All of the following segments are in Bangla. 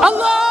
Allah!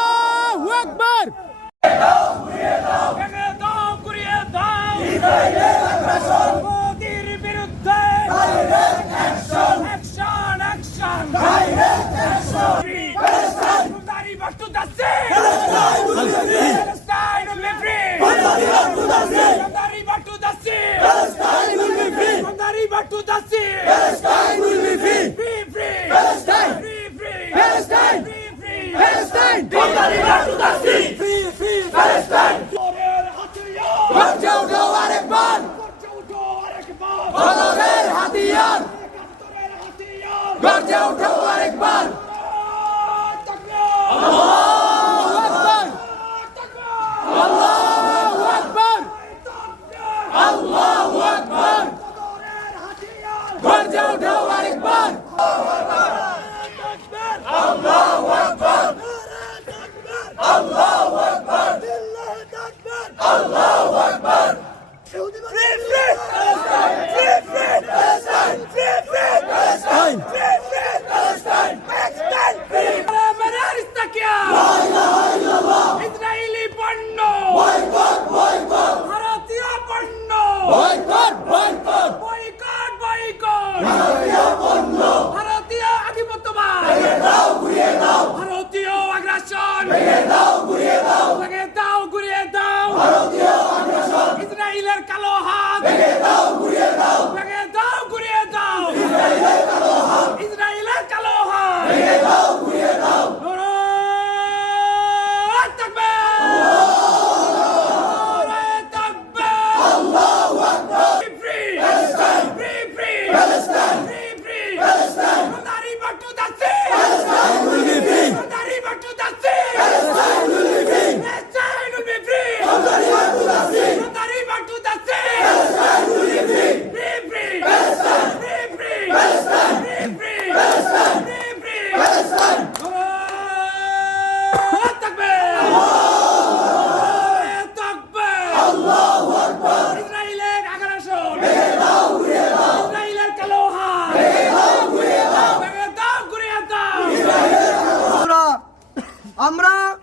আমরা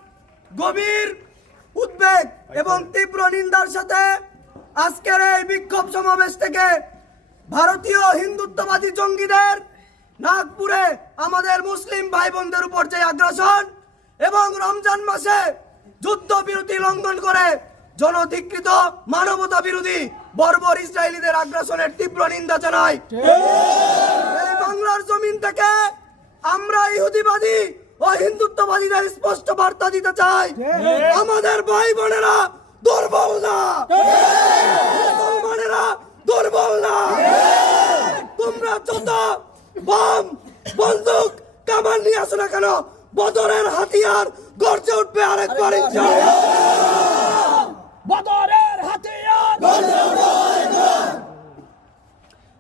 গভীর উদ্বেগ এবং তীব্র নিন্দার সাথে আজকের এই বিক্ষোভ সমাবেশ থেকে ভারতীয় হিন্দুত্ববাদী জঙ্গিদের নাগপুরে আমাদের মুসলিম ভাই বোনদের উপর যে আগ্রাসন এবং রমজান মাসে যুদ্ধ বিরতি লঙ্ঘন করে জনধিকৃত মানবতা বিরোধী বর্বর ইসরায়েলিদের আগ্রাসনের তীব্র নিন্দা জানাই। এই বাংলার জমিন থেকে আমরা ইহুদিবাদী ও হিন্দুত্ববাদীদের স্পষ্ট বার্তা দিতে চাই। আমাদের ভাই বোনেরা দুর্বল না। মুসলমানেরা দুর্বল না। তোমরা যত বম বন্দুক কামান নিয়ে আসো না কেন বদরের হাতিয়ার গর্জে উঠবে আরেকবার। বদরের হাতিয়ার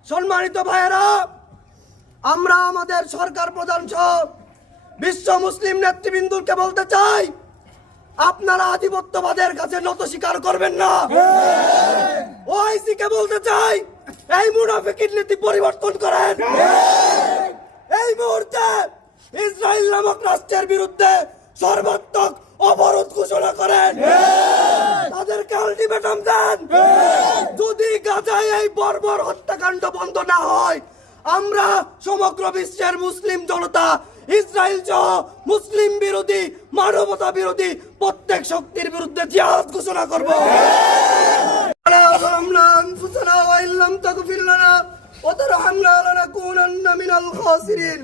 সম্মানিত ভাইয়েরা আমরা আমাদের সরকার প্রধান সহ বিশ্ব মুসলিম নেতৃবৃন্দুকে বলতে চাই আপনারা আধিপত্যবাদের কাছে নত স্বীকার করবেন না। ওআইসি কে বলতে চাই এই মুনাফিকির নীতি পরিবর্তন করেন। এই মুহূর্তে ইসরায়েল নামক রাষ্ট্রের বিরুদ্ধে সর্বাত্মক অবরোধ ঘোষণা করেন। তাদেরকে আলটিমেটাম দেন। যদি গাজায় এই বর্বর হত্যাকাণ্ড বন্ধ না হয় আমরা সমগ্র বিশ্বের মুসলিম জনতা ইসরায়েল সহ মুসলিম বিরোধী মানবতা বিরোধী প্রত্যেক শক্তির বিরুদ্ধে জিহাদ ঘোষণা করব ظلمنا أنفسنا وإن لم تغفر لنا وترحمنا لنكونن من الخاسرين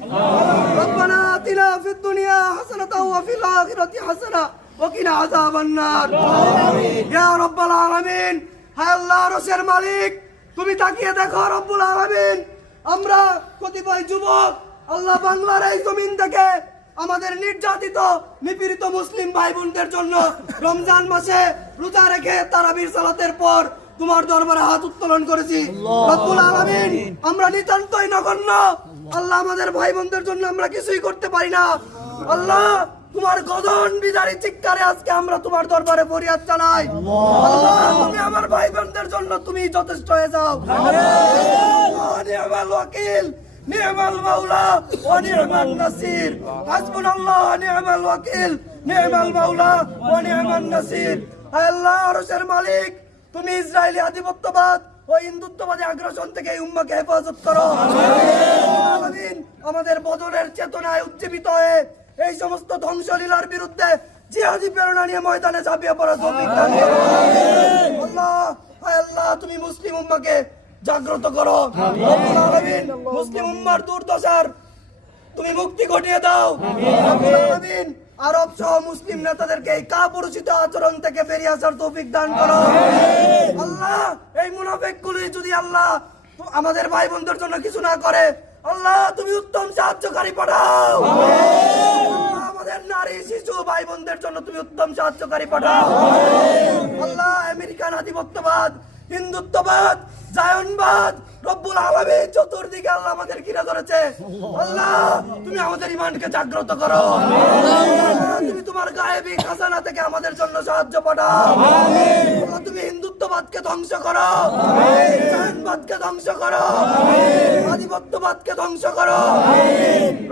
ربنا آتنا في الدنيا حسنة وفي الآخرة حسنة وقنا عذاب النار يا رب العالمين হায় আল্লাহ রসের মালিক তুমি তাকিয়ে দেখো রব্বুল আলামিন আমরা কতিপয় যুবক আল্লাহ বাংলার এই জমিন থেকে আমাদের নির্যাতিত নিপীড়িত মুসলিম ভাই বোনদের জন্য রমজান মাসে রোজা রেখে তারাবির সালাতের পর তোমার দরবারে হাত উত্তোলন করেছি। রব্বুল আলামিন আমরা নিতান্তই নগণ্য। আল্লাহ আমাদের ভাই বোনদের জন্য আমরা কিছুই করতে পারি না। আল্লাহ তোমার গদন বিদারি চিৎকারে আজকে আমরা তোমার দরবারে ফরিয়াদ জানাই। আল্লাহ তুমি আমার ভাই বোনদের জন্য তুমি যথেষ্ট হয়ে যাও। নি'মাল ওয়াকিল। নি'মাল মাওলা ওয়া নি'মান নাসির। হাসবুনাল্লাহ ওয়া নি'মাল ওয়াকিল। নি'মাল মাওলা ওয়া নি'মান নাসির। আল্লাহ, আরশের মালিক, তুমি ইসরায়েলি আধিপত্যবাদ ও হিন্দুত্ববাদী আগ্রাসন থেকে এই উম্মাকে হেফাজত করো। আমাদের বদরের চেতনায় উজ্জীবিত হয়ে এই সমস্ত ধ্বংসলীলার বিরুদ্ধে জিহাদি প্রেরণা নিয়ে ময়দানে ঝাঁপিয়ে পড়া করো। আল্লাহ আল্লাহ, তুমি মুসলিম উম্মাকে জাগ্রত করো। মুসলিম উম্মার দুর্দশার তুমি মুক্তি ঘটিয়ে দাও। আরব সহ মুসলিম নেতাদেরকে এই কাপুরুষিত আচরণ থেকে বেরিয়ে আসার তৌফিক দান করো। আল্লাহ এই মুনাফেক যদি আল্লাহ আমাদের ভাই বোনদের জন্য কিছু না করে আল্লাহ তুমি উত্তম সাহায্যকারী পাঠাও। আমাদের নারী শিশু ভাই বোনদের জন্য তুমি উত্তম সাহায্যকারী পাঠাও। আল্লাহ আমেরিকান আধিপত্যবাদ হিন্দুত্ববাদ, জায়নবাদ, রব্বুল আলমী চতুর্দিকে আল্লাহ আমাদের ঘিরে ধরেছে। আল্লাহ, তুমি আমাদের ইমানকে জাগ্রত করো। তুমি তোমার খাজানা থেকে আমাদের জন্য সাহায্য পাঠাও। তুমি হিন্দুত্ববাদকে ধ্বংস করো। জায়নবাদকে ধ্বংস করো। আধিপত্যবাদকে ধ্বংস করো।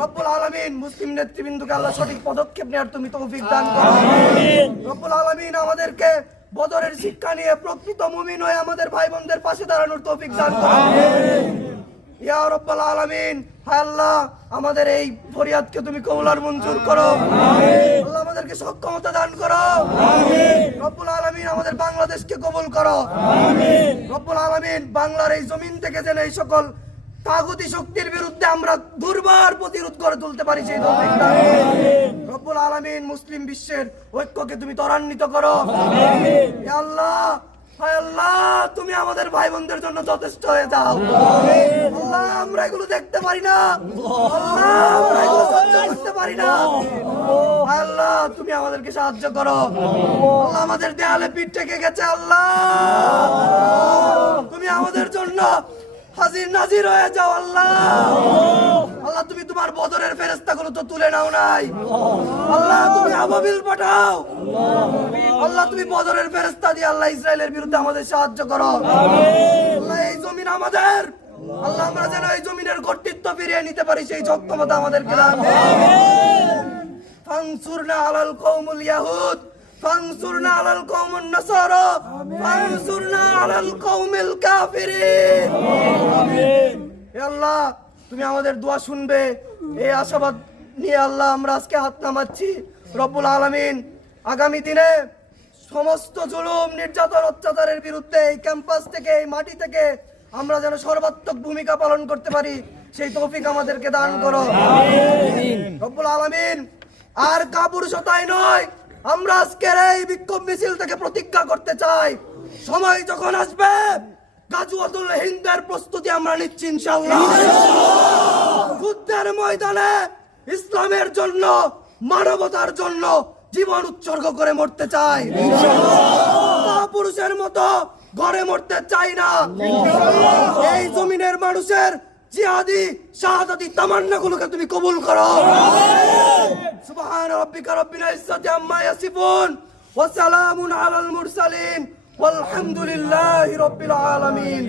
রব্বুল আলমিন মুসলিম নেতৃবৃন্দকে আল্লাহ সঠিক পদক্ষেপ নেওয়ার তুমি তৌফিক দান করো। রব্বুল আলমিন আমাদেরকে বদরের শিক্ষা নিয়ে প্রকৃত মুমিন হয়ে আমাদের ভাই বোনদের পাশে দাঁড়ানোর তৌফিক দান ইয়া রব্বাল আলামিন। আল্লাহ আমাদের এই ফরিয়াদকে তুমি কবুলার মঞ্জুর করো। আল্লাহ আমাদেরকে সক্ষমতা দান করো। রব্বুল আলামিন আমাদের বাংলাদেশকে কবুল করো। রব্বুল আলামিন বাংলার এই জমিন থেকে যেন এই সকল তাগুতি শক্তির বিরুদ্ধে আমরা দুর্বার প্রতিরোধ করে তুলতে পারি সেই রব্বুল আলামিন মুসলিম বিশ্বের ঐক্যকে তুমি ত্বরান্বিত করো। আল্লাহ আল্লাহ তুমি আমাদের ভাই বোনদের জন্য যথেষ্ট হয়ে যাও। আল্লাহ আমরা এগুলো দেখতে পারি না। আল্লাহ আমরা এগুলো সহ্য করতে পারি না। আল্লাহ তুমি আমাদেরকে সাহায্য করো। আল্লাহ আমাদের দেয়ালে পিঠ থেকে গেছে আল্লাহ। তুমি আমাদের জন্য হাজির নাজির হয়ে যাও আল্লাহ। আল্লাহ। তুমি তোমার বদরের ফেরেস্তা গুলো তো তুলে নাও নাই। আল্লাহ তুমি আবাবিল পাঠাও। আল্লাহ। তুমি বদরের ফেরেস্তা দিয়ে আল্লাহ ইসরায়েলের বিরুদ্ধে আমাদের সাহায্য করো। আল্লাহ এই জমিন আমাদের। আল্লাহ আমরা যেন এই জমিনের কর্তৃত্ব ফিরিয়ে নিতে পারি সেই সক্ষমতা আমাদেরকে দান করো। ফানসুরনা আলাল কওমুল ইয়াহুদ। ফানসুরনা আলাল কওমুন নাসারা। ফানসুরনা আলাল কওমিল কাফিরিন। হে আল্লাহ তুমি আমাদের দোয়া শুনবে। এই আশাবাদ নিয়ে আল্লাহ আমরা আজকে হাত নামাচ্ছি। রব্বুল আলামিন আগামী দিনে সমস্ত জুলুম নির্যাতন অত্যাচারের বিরুদ্ধে এই ক্যাম্পাস থেকে এই মাটি থেকে আমরা যেন সর্বাত্মক ভূমিকা পালন করতে পারি সেই তৌফিক আমাদেরকে দান করো। রব্বুল আলামিন আর কাপুরুষতাই নয় আমরা আজকের এই বিক্ষোভ মিছিল থেকে প্রতিজ্ঞা করতে চাই। সময় যখন আসবে গাজুয়াতুল হিন্দের প্রস্তুতি আমরা নিচ্ছি ইনশাআল্লাহ। যুদ্ধের ময়দানে ইসলামের জন্য, মানবতার জন্য জীবন উৎসর্গ করে মরতে চাই। পুরুষের মতো ঘরে মরতে চাই না। এই জমিনের মানুষের জিহাদি শাহাদাতি তামান্না গুলোকে তুমি কবুল করো সুবহান রাব্বিকা রাব্বিল ইজ্জাতি আম্মা ইয়াসিফুন ওয়া সালামুন আলাল মুরসালিন والحمد لله رب العالمين